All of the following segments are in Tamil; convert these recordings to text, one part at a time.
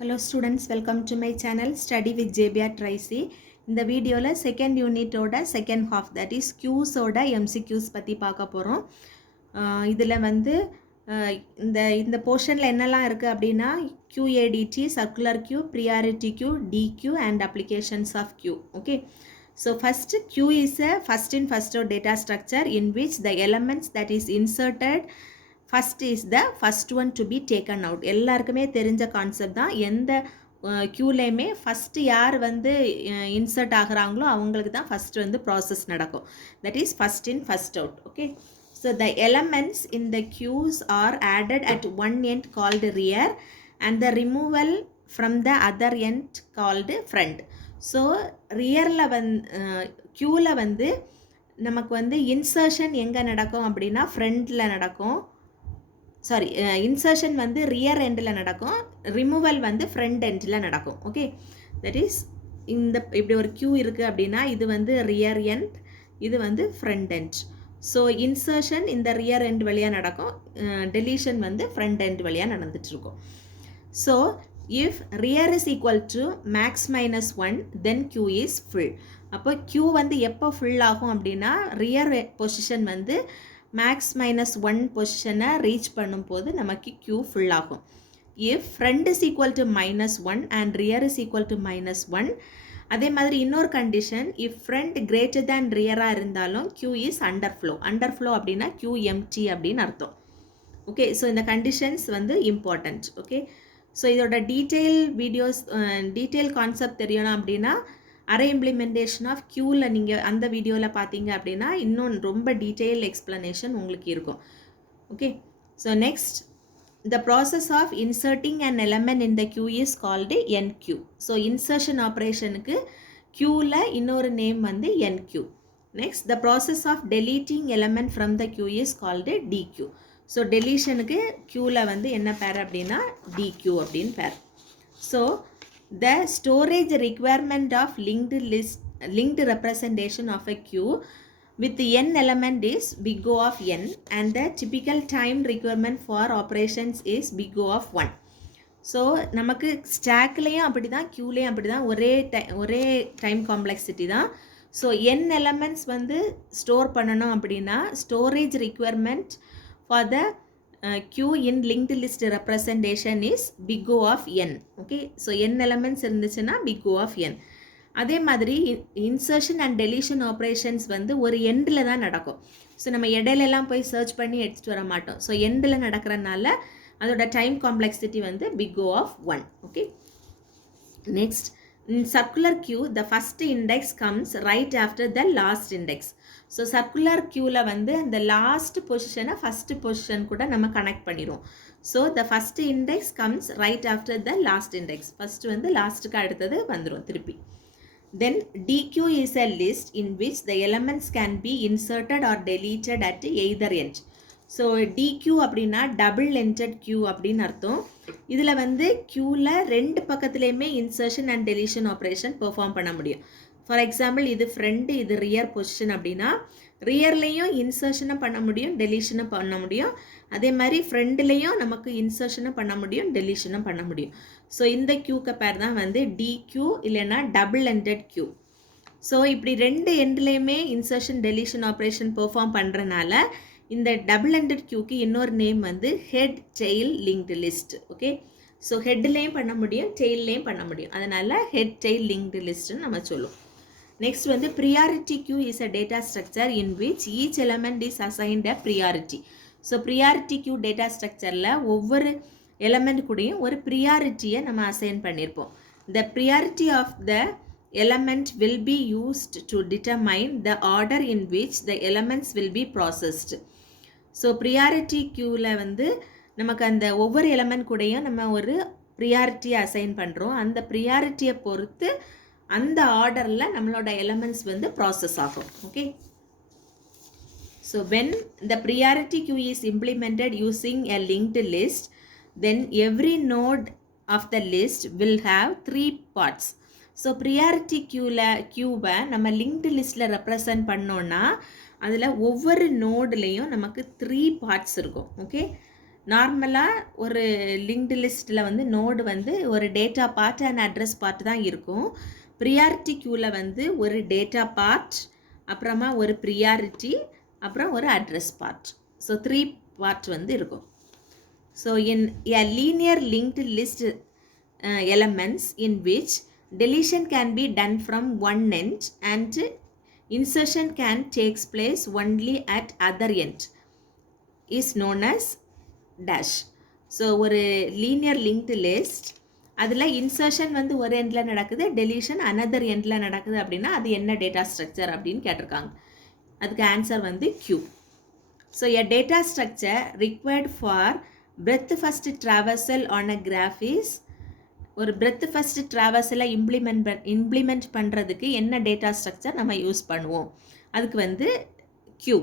Hello students, welcome to my channel Study with JBR Tracy. இந்த வீடியோவில் செகண்ட் யூனிட்டோட செகண்ட் ஹாஃப் தட் இஸ் கியூஸோட எம்சிக்யூஸ் பற்றி பார்க்க போகிறோம். இதில் வந்து இந்த போர்ஷனில் என்னெல்லாம் இருக்குது அப்படின்னா QADT, circular queue, priority queue, DQ and applications of Q. Okay. So first Q is a first in first out data structure in which the elements that is inserted first is the first one to be taken out. எல்லாருக்குமே தெரிஞ்ச கான்செப்ட் தான். எந்த க்யூலேயுமே ஃபஸ்ட்டு யார் வந்து இன்சர்ட் ஆகிறாங்களோ அவங்களுக்கு தான் ஃபஸ்ட்டு வந்து ப்ராசஸ் நடக்கும். That is first in first out. Okay, so the elements in the queues are added at one end called rear and the removal from the other end called front. So ரியரில் க்யூவில் வந்து நமக்கு வந்து இன்சர்ஷன் எங்கே நடக்கும் அப்படின்னா ஃப்ரண்டில் நடக்கும். சாரி, இன்சர்ஷன் வந்து ரியர் எண்டில் நடக்கும், ரிமூவல் வந்து ஃப்ரண்ட் எண்டில் நடக்கும். ஓகே, தட் இஸ் இப்படி ஒரு க்யூ இருக்குது அப்படின்னா இது வந்து ரியர் எண்ட், இது வந்து ஃப்ரண்ட் எண்ட். ஸோ இன்சர்ஷன் இந்த ரியர் எண்ட் வழியாக நடக்கும், டெலீஷன் வந்து ஃப்ரண்ட் எண்ட் வழியாக நடந்துட்டுருக்கும். So if rear is equal to max minus 1 then queue is full. அப்போ க்யூ வந்து எப்போ ஃபுல் ஆகும் அப்படின்னா ரியர் பொசிஷன் வந்து மேக்ஸ் மைனஸ் 1 பொசிஷனை ரீச் பண்ணும்போது நமக்கு க்யூ ஃபுல் ஆகும். If front is equal to -1 and rear is equal to -1. அதே மாதிரி இன்னொரு condition, if front greater than ரியராக இருந்தாலும் க்யூ இஸ் அண்டர்ஃப்ளோ. அண்டர்ஃப்ளோ அப்படின்னா க்யூ எம்டி அப்படின்னு அர்த்தம். ஓகே, ஸோ இந்த கண்டிஷன்ஸ் வந்து இம்பார்ட்டண்ட். ஓகே, ஸோ இதோட டீட்டெயில் கான்செப்ட் தெரியணும் அப்படின்னா அரே இம்ப்ளிமெண்டேஷன் ஆஃப் க்யூவில் நீங்கள் அந்த வீடியோவில் பார்த்தீங்க அப்படின்னா இன்னும் ரொம்ப டீட்டெயில் எக்ஸ்ப்ளனேஷன் உங்களுக்கு இருக்கும். Okay, so next the process of inserting an element in the queue is called NQ. So insertion ஆப்ரேஷனுக்கு க்யூவில் இன்னொரு நேம் வந்து NQ. Next the process of deleting element from the queue is called DQ. So டெலீஷனுக்கு க்யூவில் வந்து என்ன பேர் அப்படின்னா DQ அப்படின்னு பேர். So the storage requirement of linked representation of a queue with n element is big O of n and the typical time requirement for operations is big O of 1. So நமக்கு ஸ்டாக்லேயும் அப்படி தான் க்யூலேயும் அப்படி தான் ஒரே டைம் காம்ப்ளெக்சிட்டி தான். ஸோ n எலமெண்ட்ஸ் வந்து ஸ்டோர் பண்ணணும் அப்படின்னா storage requirement for the Q in linked list representation is big O of n. Okay, so n elements இருந்துச்சுன்னா big O of n. அதே மாதிரி இன்சர்ஷன் அண்ட் டெலீஷன் ஆப்ரேஷன்ஸ் வந்து ஒரு எண்டில் தான் நடக்கும். ஸோ நம்ம இடையிலலாம் போய் சர்ச் பண்ணி எடுத்துகிட்டு வர மாட்டோம். ஸோ எண்டில் நடக்கிறனால அதோட டைம் காம்ப்ளெக்சிட்டி வந்து big O of 1. Okay, next in circular queue the first index comes right after the last index. So circular க்யூவில் வந்து அந்த லாஸ்ட் பொசிஷனை ஃபஸ்ட்டு பொசிஷன் கூட நம்ம கனெக்ட் பண்ணிடுவோம். So the first index comes right after the last index. First வந்து லாஸ்ட்டுக்கு அடுத்தது வந்துடும் திருப்பி. தென் DQ is a list in which the elements can be inserted or deleted at either end. So DQ அப்படின்னா டபுள் என்டட் க்யூ அப்படின்னு அர்த்தம். இதில் வந்து க்யூவில் ரெண்டு பக்கத்துலேயுமே insertion and deletion operation perform பண்ண முடியும். ஃபார் எக்ஸாம்பிள் இது ஃப்ரண்ட், இது ரியர் பொசிஷன் அப்படின்னா ரியர்லேயும் இன்சர்ஷனை பண்ண முடியும், டெலிஷனும் பண்ண முடியும். அதே மாதிரி ஃப்ரண்ட்லேயும் நமக்கு இன்சர்ஷனும் பண்ண முடியும், டெலிஷனும் பண்ண முடியும். ஸோ இந்த க்யூக்கு பேர் தான் வந்து DQ இல்லைன்னா டபுள் என்டட் க்யூ. ஸோ இப்படி ரெண்டு எண்ட்லேயுமே இன்சர்ஷன் டெலிஷன் ஆப்ரேஷன் பெர்ஃபார்ம் பண்ணுறனால இந்த டபுள் என்டட் க்யூக்கு இன்னொரு நேம் வந்து head tail linked list. Okay, so ஹெட்லேயும் பண்ண முடியும், டெய்ல்லையும் பண்ண முடியும், அதனால் ஹெட் டெயில் லிங்க்டு லிஸ்ட்டுன்னு நம்ம சொல்லுவோம். நெக்ஸ்ட் வந்து priority queue is a data structure in which each element is assigned a priority. So priority queue data ஸ்ட்ரக்சரில் ஒவ்வொரு எலமெண்ட் கூடயும் ஒரு ப்ரியாரிட்டியை நம்ம அசைன் பண்ணியிருப்போம். The priority of the element will be used to determine the order in which the elements will be processed. So priority க்யூவில் வந்து நமக்கு அந்த ஒவ்வொரு எலமெண்ட் கூடயும் நம்ம ஒரு ப்ரியாரிட்டியை அசைன் பண்ணுறோம். அந்த ப்ரியாரிட்டியை பொறுத்து அந்த ஆர்டரில் நம்மளோட எலமெண்ட்ஸ் வந்து ப்ராசஸ் ஆகும். Okay, so when the priority queue is implemented using a linked list, then every node of the list will have 3 parts. So priority க்யூவை நம்ம லிங்க்டு லிஸ்ட்டில் ரெப்ரசன்ட் பண்ணோன்னா அதில் ஒவ்வொரு நோட்லேயும் நமக்கு 3 பார்ட்ஸ் இருக்கும். ஓகே, நார்மலாக ஒரு லிங்க்டு லிஸ்ட்டில் வந்து நோடு வந்து ஒரு data part and address part தான் இருக்கும். ப்ரியாரிட்டி க்யூவில் வந்து ஒரு டேட்டா பார்ட், அப்புறமா ஒரு ப்ரியாரிட்டி, அப்புறம் ஒரு அட்ரஸ் பார்ட். ஸோ 3 பார்ட் வந்து இருக்கும். So in a linear linked list elements in which deletion can be done from one end and insertion can takes place only at other end is known as dash. So ஒரு லீனியர் லிங்க்டு லிஸ்ட், அதில் இன்சர்ஷன் வந்து ஒரு எண்டில் நடக்குது, டெலிஷன் அனதர் எண்டில் நடக்குது அப்படின்னா அது என்ன டேட்டா ஸ்ட்ரக்சர் அப்படின்னு கேட்டிருக்காங்க. அதுக்கு ஆன்சர் வந்து Q. So a data structure required for breadth first traversal on a graph is, ஒரு breadth first traversal இம்ப்ளிமெண்ட் பண்ணுறதுக்கு என்ன டேட்டா ஸ்ட்ரக்சர் நம்ம யூஸ் பண்ணுவோம், அதுக்கு வந்து Q.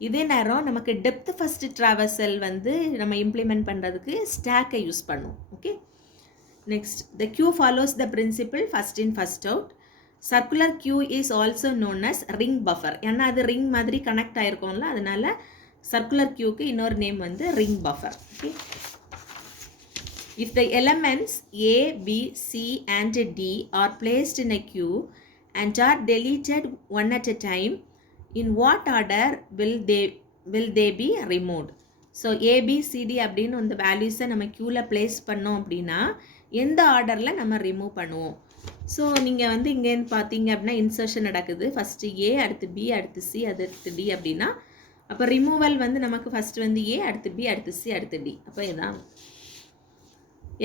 இதே நேரம் நமக்கு டெப்த் ஃபஸ்ட் ட்ராவர்சல் வந்து நம்ம இம்ப்ளிமெண்ட் பண்ணுறதுக்கு ஸ்டாக்கை யூஸ் பண்ணுவோம். Okay, next the Q follows the principle first in first out. Circular Q is also known as ring buffer. ஏன்னா அது ரிங் மாதிரி கனெக்ட் ஆகிருக்கோம்ல, அதனால சர்க்குலர் Qக்கு இன்னொரு நேம் வந்து ring buffer. Okay, if the elements A, B, C and D are placed in a queue and are deleted one at a time, in what order will they be removed? So ABCD அப்படின்னு அந்த வேல்யூஸை நம்ம க்யூவில் ப்ளேஸ் பண்ணோம் அப்படின்னா எந்த ஆர்டரில் நம்ம ரிமூவ் பண்ணுவோம். ஸோ நீங்கள் வந்து இங்கேருந்து பார்த்தீங்க அப்படின்னா இன்சர்ஷன் நடக்குது, ஃபஸ்ட்டு A, அடுத்து B, அடுத்து C, அடுத்து D அப்படின்னா அப்போ ரிமூவல் வந்து நமக்கு ஃபஸ்ட்டு வந்து A, அடுத்து B, அடுத்து C, அடுத்து D. அப்போ இதுதான்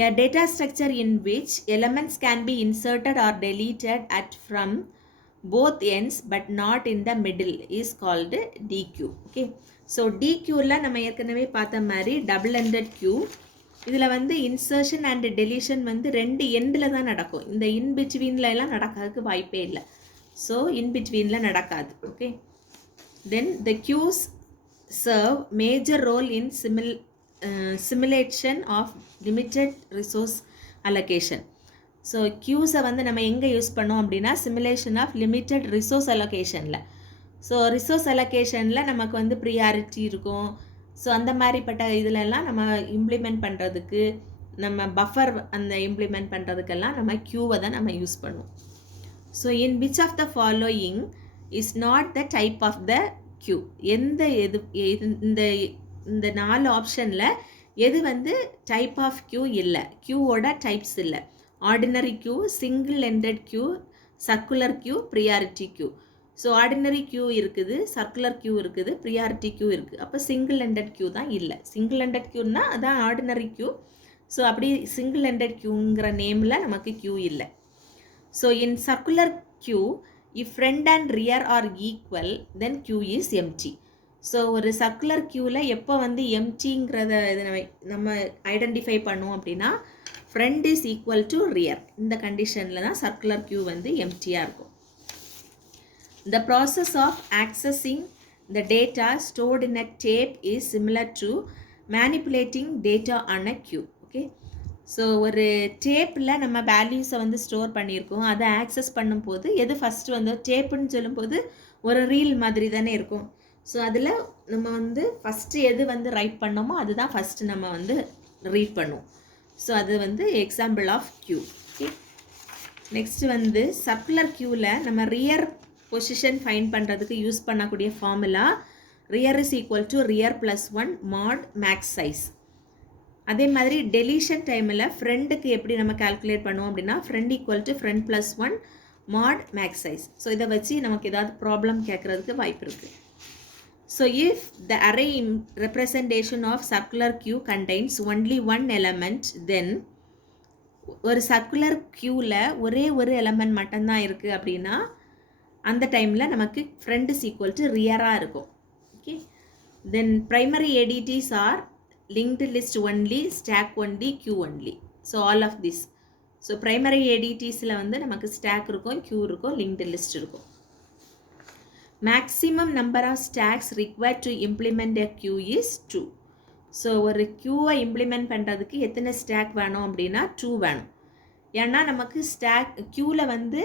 a data structure in which elements can be inserted or deleted at from both ends but not in the middle is called DQ. Okay, so DQல நம்ம ஏற்கனவே பார்த்த மாதிரி டபுள் எண்டட் Q. இதில் வந்து இன்சர்ஷன் அண்ட் டெலிஷன் வந்து ரெண்டு எண்டில் தான் நடக்கும். இந்த இன்பிட்வீனில் எல்லாம் நடக்கிறதுக்கு வாய்ப்பே இல்லை. ஸோ இன்பிட்வீனில் நடக்காது. Okay, then the Qs serve major role in simulation of limited resource allocation. So க்யூஸை வந்து நம்ம எங்கே யூஸ் பண்ணோம் அப்படின்னா சிமுலேஷன் ஆஃப் லிமிட்டட் ரிசோர்ஸ் அலோகேஷனில். ஸோ ரிசோர்ஸ் அலோகேஷனில் நமக்கு வந்து ப்ரியாரிட்டி இருக்கும். ஸோ அந்த மாதிரிப்பட்ட இதிலெல்லாம் நம்ம இம்ப்ளிமெண்ட் பண்ணுறதுக்கு, நம்ம பஃபர் அந்த இம்ப்ளிமெண்ட் பண்ணுறதுக்கெல்லாம் நம்ம க்யூவை தான் நம்ம யூஸ் பண்ணுவோம். So in which of the following is not the type of the queue? எந்த இந்த 4 ஆப்ஷனில் எது வந்து டைப் ஆஃப் க்யூ இல்லை, க்யூவோட டைப்ஸ் இல்லை? Ordinary Q, single ended Q, circular Q, priority queue. So ordinary Q இருக்குது, சர்க்குலர் க்யூ இருக்குது, ப்ரியாரிட்டி க்யூ இருக்குது. அப்போ சிங்கிள் எண்டட் க்யூ தான் இல்லை. சிங்கிள் எண்டட் க்யூன்னா அதான் ஆர்டினரி க்யூ. ஸோ அப்படி சிங்கிள் எண்டட் க்யூங்கிற நேமில் நமக்கு க்யூ இல்லை. So in circular queue if front and rear are equal then queue is empty. So ஒரு சர்க்குலர் க்யூவில் எப்போ வந்து எம்டிங்கிறத நம்ம ஐடென்டிஃபை பண்ணுவோம் அப்படின்னா front is equal to rear. இந்த கண்டிஷனில் தான் சர்க்குலர் க்யூ வந்து எம்டியாக இருக்கும். The process of accessing the data stored in a tape is similar to manipulating data on a queue. Okay, so ஒரு டேப்பில் நம்ம வேல்யூஸை வந்து ஸ்டோர் பண்ணியிருக்கோம். அதை ஆக்சஸ் பண்ணும்போது எது ஃபஸ்ட்டு வந்து டேப்புன்னு சொல்லும்போது ஒரு ரீல் மாதிரி தானே இருக்கும். ஸோ அதில் நம்ம வந்து ஃபஸ்ட்டு எது வந்து ரைட் பண்ணோமோ அதுதான் ஃபஸ்ட்டு நம்ம வந்து ரீட் பண்ணுவோம். ஸோ அது வந்து example of queue. Okay, next வந்து சர்க்குலர் க்யூவில் நம்ம ரியர் பொசிஷன் ஃபைண்ட் பண்ணுறதுக்கு யூஸ் பண்ணக்கூடிய formula rear is equal to rear plus 1 mod max size. அதே மாதிரி டெலிஷன் டைமில் ஃப்ரெண்டுக்கு எப்படி நம்ம கால்குலேட் பண்ணுவோம் அப்படின்னா front equal to front plus 1 mod max size. So இதை வச்சு நமக்கு ஏதாவது ப்ராப்ளம் கேட்குறதுக்கு வாய்ப்பு இருக்குது. So if the array representation of circular queue contains only one element, then ஒரு சர்க்குலர் க்யூவில் ஒரே ஒரு எலமெண்ட் மட்டும்தான் இருக்குது அப்படின்னா அந்த டைமில் நமக்கு ஃப்ரண்ட் இஸ் ஈக்குவல் டு ரியராக இருக்கும். Okay, then primary ADTs are linked list only, stack only, queue only. So all of this. So primary ADTsல வந்து நமக்கு stack இருக்கும், queue இருக்கும், linked list இருக்கும். Maximum number of stacks required to implement a queue is 2. So ஒரு queue implement பண்ணுறதுக்கு எத்தனை stack வேணும் அப்படின்னா 2 வேணும். ஏன்னா நமக்கு stack queueல வந்து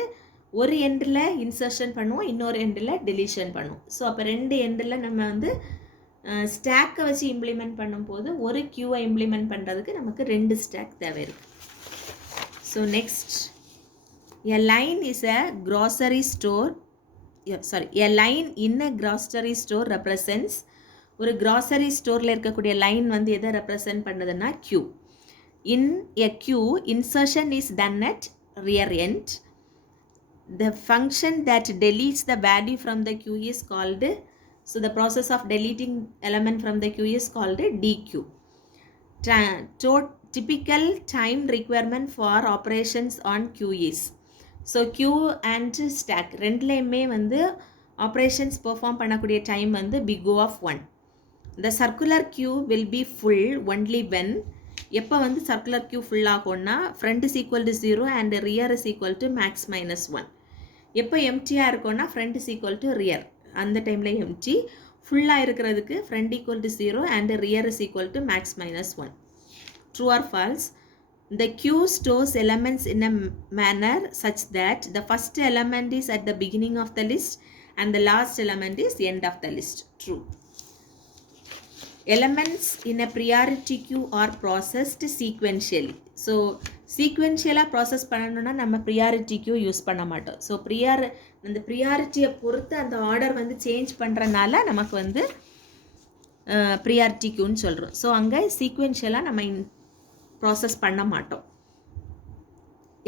ஒரு எண்டில் இன்சர்ஷன் பண்ணுவோம், இன்னொரு எண்டில் டெலிஷன் பண்ணுவோம். ஸோ அப்போ ரெண்டு எண்டில் நம்ம வந்து ஸ்டாக்கை வச்சு இம்ப்ளிமெண்ட் பண்ணும்போது ஒரு க்யூவை இம்ப்ளிமெண்ட் பண்ணுறதுக்கு நமக்கு 2 ஸ்டாக் தேவை இருக்குது. So next, a line is a grocery store, a line in a grocery store represents, ஒரு grocery ஸ்டோரில் இருக்கக்கூடிய லைன் வந்து எதை ரெப்ரசன்ட் பண்ணுதுன்னா Q. In a queue, insertion is done at rear end. The function that deletes the value from the queue is called, so the process of deleting element from the queue is called DQ. Typical time requirement for operations on queue is, so queue and stack ரெண்டுலேயுமே வந்து operations perform பண்ணக்கூடிய time வந்து big O of 1. The circular queue will be full only when, எப்போ வந்து circular queue full ஆகும்னா front is equal to 0 and rear is equal to max minus 1. எப்போ எம்டியாக இருக்கும்னா front is equal to rear, அந்த டைமில் எம்டி. ஃபுல்லாக இருக்கிறதுக்கு front equal to 0 and rear is equal to max minus 1. True or false? The queue stores elements in a manner such that the first element is at the beginning of the list and the last element is end of the list. True. Elements in a priority queue are processed sequentially. So சீக்வென்ஷியலாக ப்ராசஸ் பண்ணணுன்னா நம்ம ப்ரியாரிட்டி கியூ யூஸ் பண்ண மாட்டோம். ஸோ அந்த ப்ரியாரிட்டியை பொறுத்து அந்த ஆர்டர் வந்து சேஞ்ச் பண்ணுறனால நமக்கு வந்து ப்ரியாரிட்டி கியூன்னு சொல்கிறோம். ஸோ அங்கே சீக்வென்ஷியலாக நம்ம ப்ராசஸ் பண்ண மாட்டோம்.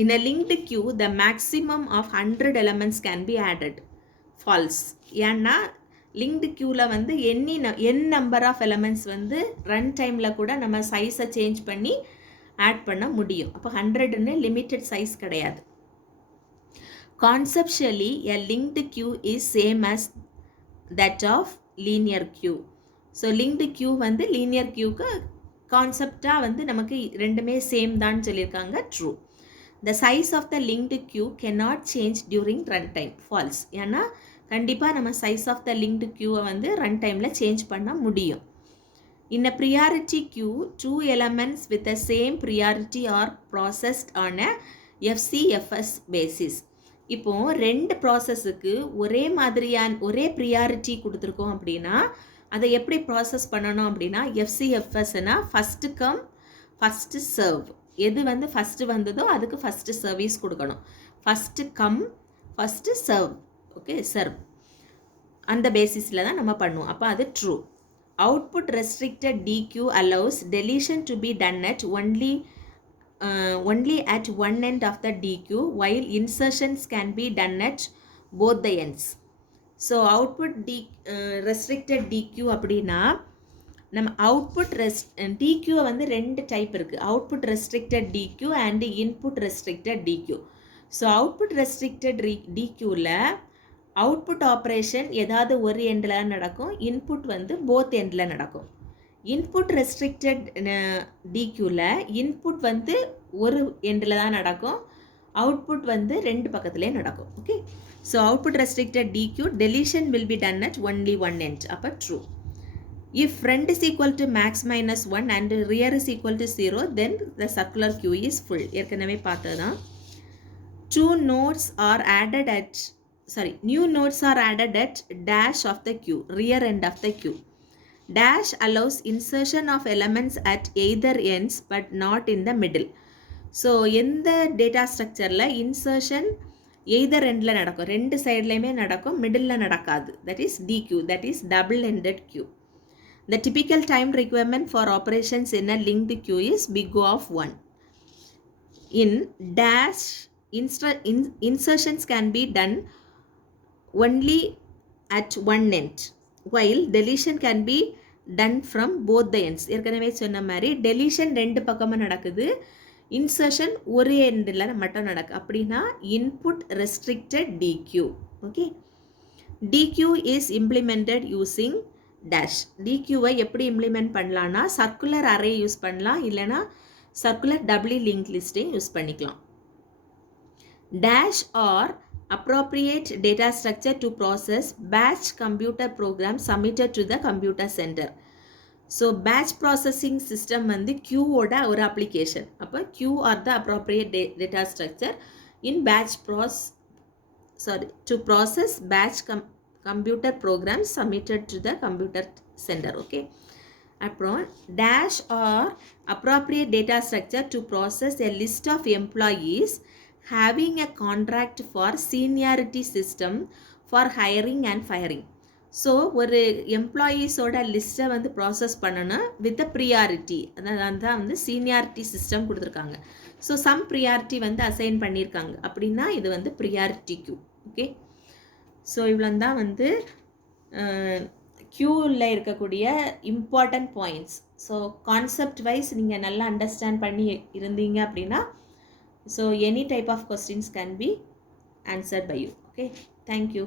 In a linked queue, the maximum of 100 elements can be added. False. ஏன்னா லிங்க்டு க்யூவில் வந்து n நம்பர் ஆஃப் எலமெண்ட்ஸ் வந்து ரன் டைமில் கூட நம்ம சைஸை சேஞ்ச் பண்ணி ஆட் பண்ண முடியும். அப்போ 100ன்னு லிமிட்டட் சைஸ் கிடையாது. Conceptually a linked queue is same as that of linear queue. So linked queue வந்து லீனியர் க்யூக்கு கான்செப்டாக வந்து நமக்கு ரெண்டுமே சேம் தான் சொல்லியிருக்காங்க. True. The size of the linked queue cannot change during run time. False. ஏன்னா கண்டிப்பாக நம்ம சைஸ் ஆஃப் த லிங்க்டு க்யூவை வந்து ரன் டைமில் சேஞ்ச் பண்ண முடியும். In a priority queue, 2 elements with the same priority are processed on a FCFS basis. இப்போ 2 ப்ராசஸுக்கு ஒரே ப்ரியாரிட்டி கொடுத்துருக்கோம் அப்படின்னா அதை எப்படி ப்ராசஸ் பண்ணணும் அப்படின்னா FCFSனா ஃபஸ்ட்டு கம் ஃபஸ்ட்டு சர்வ். எது வந்து ஃபஸ்ட்டு வந்ததோ அதுக்கு ஃபஸ்ட்டு சர்வீஸ் கொடுக்கணும். First come first serve. Okay, serve. அந்த பேசிஸில் தான் நம்ம பண்ணுவோம். அப்போ அது true. Output restricted DQ allows deletion to be done at only at one end of the DQ, while insertions can be done at both the ends. So output restricted DQ அப்படின்னா நம்ம அவுட்புட் DQ வந்து 2 டைப் இருக்குது. Output restricted DQ and input restricted DQ. So output restricted DQவில் அவுட்புட் ஆப்ரேஷன் ஏதாவது ஒரு எண்டில் நடக்கும், இன்புட் வந்து போத் எண்டில் நடக்கும். இன்புட் ரெஸ்ட்ரிக்டட் DQவில் இன்புட் வந்து ஒரு எண்டில் தான் நடக்கும், அவுட்புட் வந்து 2 பக்கத்துலேயே நடக்கும். Okay, so output restricted DQ deletion will be done at only one end. அப்போ true. If front is equal to max minus 1 and rear is equal to 0, then the circular queue is full. ஏற்கனவே பார்த்தது தான். New nodes are added at dash of the queue, rear end of the queue. Dash allows insertion of elements at either ends but not in the middle. So எந்த டேட்டா ஸ்ட்ரக்சரில் இன்சர்ஷன் எய்தர் எண்டில் நடக்கும், 2 சைட்லையுமே நடக்கும், மிடில் நடக்காது. That is DQ, that is double ended queue. The typical time requirement for operations in a linked queue is big O of 1. In dash, insertions can be done only at one end, while deletion can be done from both the ends. ஏற்கனவே சொன்ன மாதிரி டெலிஷன் 2 பக்கமும் நடக்குது, இன்சர்ஷன் ஒரு எண்டில் மட்டும் நடக்குது. அப்படின்னா input restricted DQ. Okay, DQ is implemented using dash. DQவை எப்படி இம்ப்ளிமெண்ட் பண்ணலான்னா சர்க்குலர் அரே யூஸ் பண்ணலாம், இல்லைனா சர்க்குலர் டபுள்யூ லிங்க் லிஸ்ட்டையும் யூஸ் பண்ணிக்கலாம். Dash or appropriate data structure to process batch computer program submitted to the computer center. So batch processing system வந்து Q-ஓட ஒரு application. அப்போ Q are the appropriate data structure in batch to process batch computer programs submitted to the computer centre. Okay, அப்புறம் dash are appropriate data structure to process a list of employees having a contract for seniority system for hiring and firing. So ஒரு எம்ப்ளாயீஸோட லிஸ்ட்டை வந்து ப்ராசஸ் பண்ணணும் வித் அ ப்ரியாரிட்டி. அதான் வந்து சீனியாரிட்டி சிஸ்டம் கொடுத்துருக்காங்க. ஸோ சம் ப்ரியாரிட்டி வந்து அசைன் பண்ணியிருக்காங்க அப்படின்னா இது வந்து ப்ரியாரிட்டி கியூ. ஓகே, ஸோ இவ்வளோ தான் வந்து க்யூவில் இருக்கக்கூடிய important points. So concept wise நீங்கள் நல்லா அண்டர்ஸ்டாண்ட் பண்ணி இருந்தீங்க அப்படின்னா so any type of questions can be answered by you. Okay, thank you.